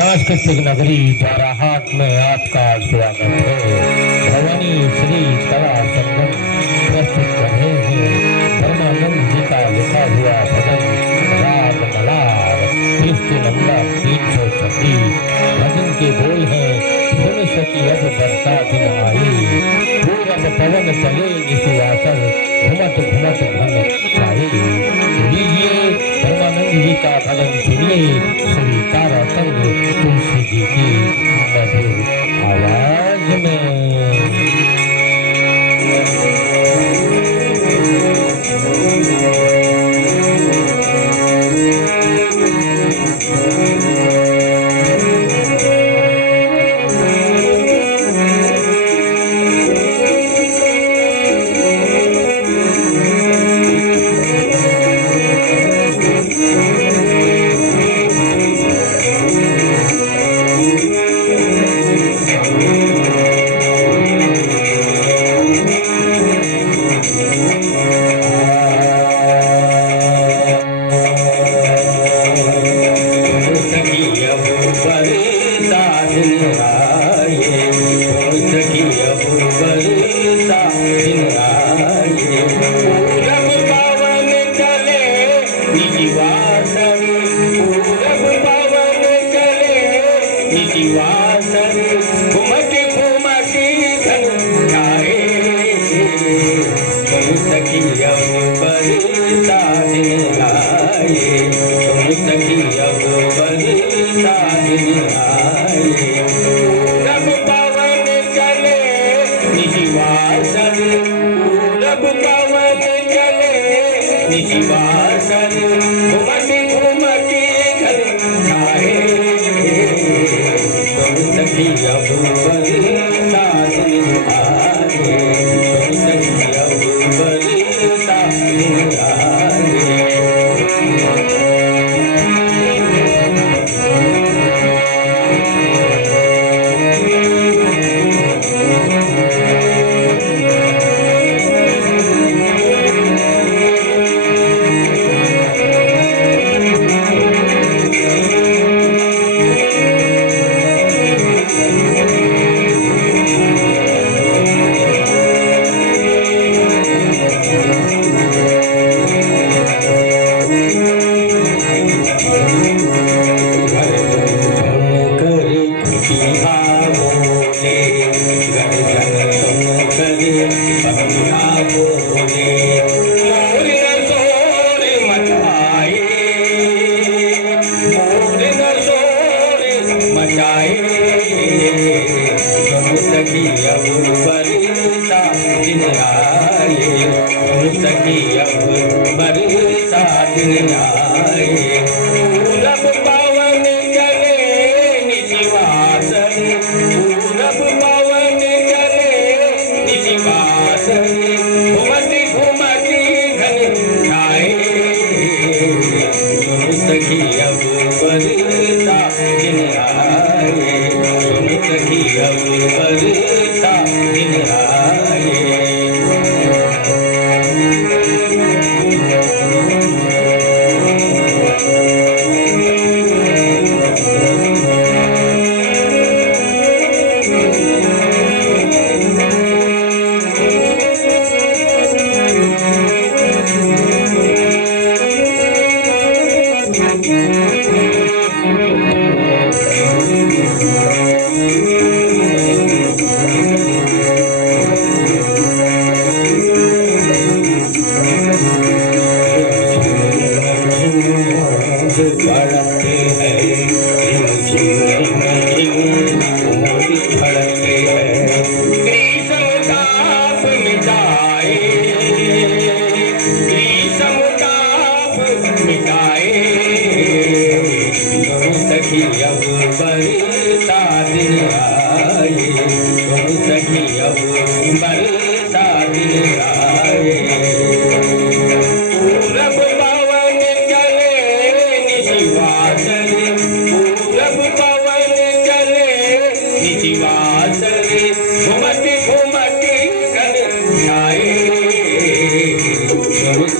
सांस्कृतिक नगरी द्वाराहाट में आपका स्वागत है। भवानी श्री कला संगम प्रस्तुत कर रहे हैं धर्मानंद जी का लिखा हुआ भजन राग मलार पृष्ठ नंबर 326। भजन के बोल हैं, सुन सकी अब बरसात न आई, पूरब पवन चले निशुआसर, घुमत घुमत घन छाई। लीजिए धर्मानंद जी का भजन सुनिए श्री तारा संग तुलसी जी की मधुर आवाज में।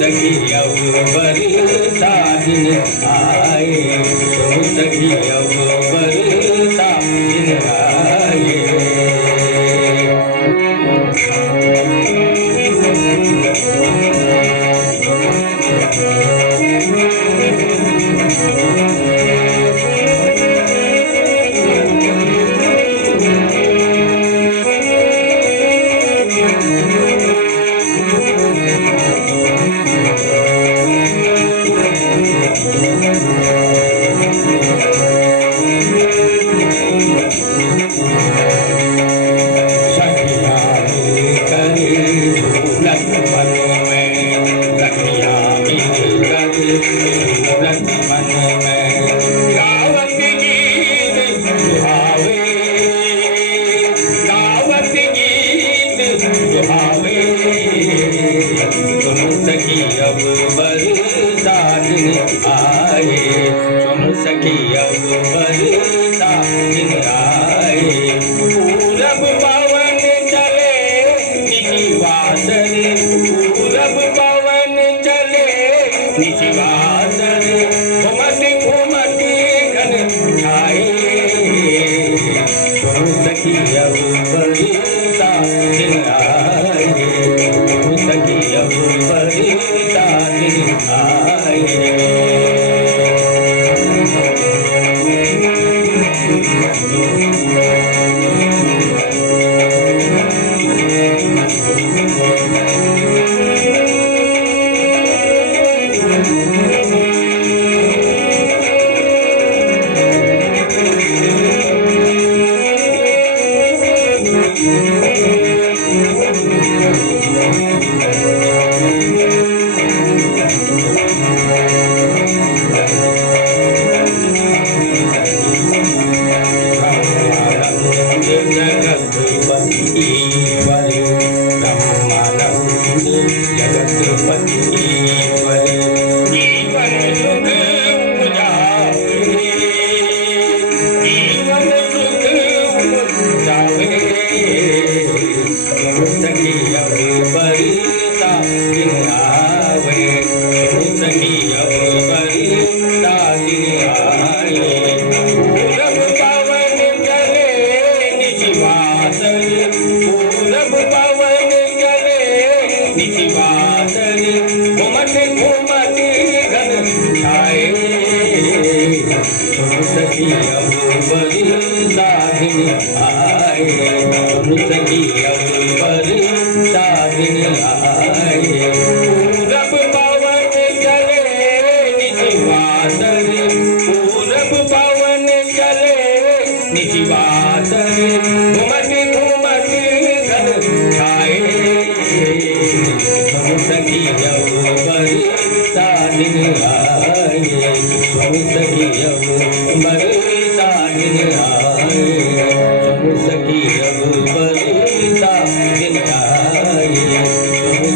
सखी अब बरसा दिन आए, सखी अब सखी अब बरसा दिन आए, सुन सखी अब बरसा दिन आए। पूरब पवन चले निशिवासर, पूरब पवन चले निशिवासर, घुमति घुमति घन छाए, सुन सखी अब बरसा दिन आए, सुन सखी अब बरसा दिन आए।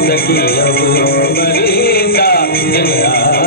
सखी अब बरसा दिन आए।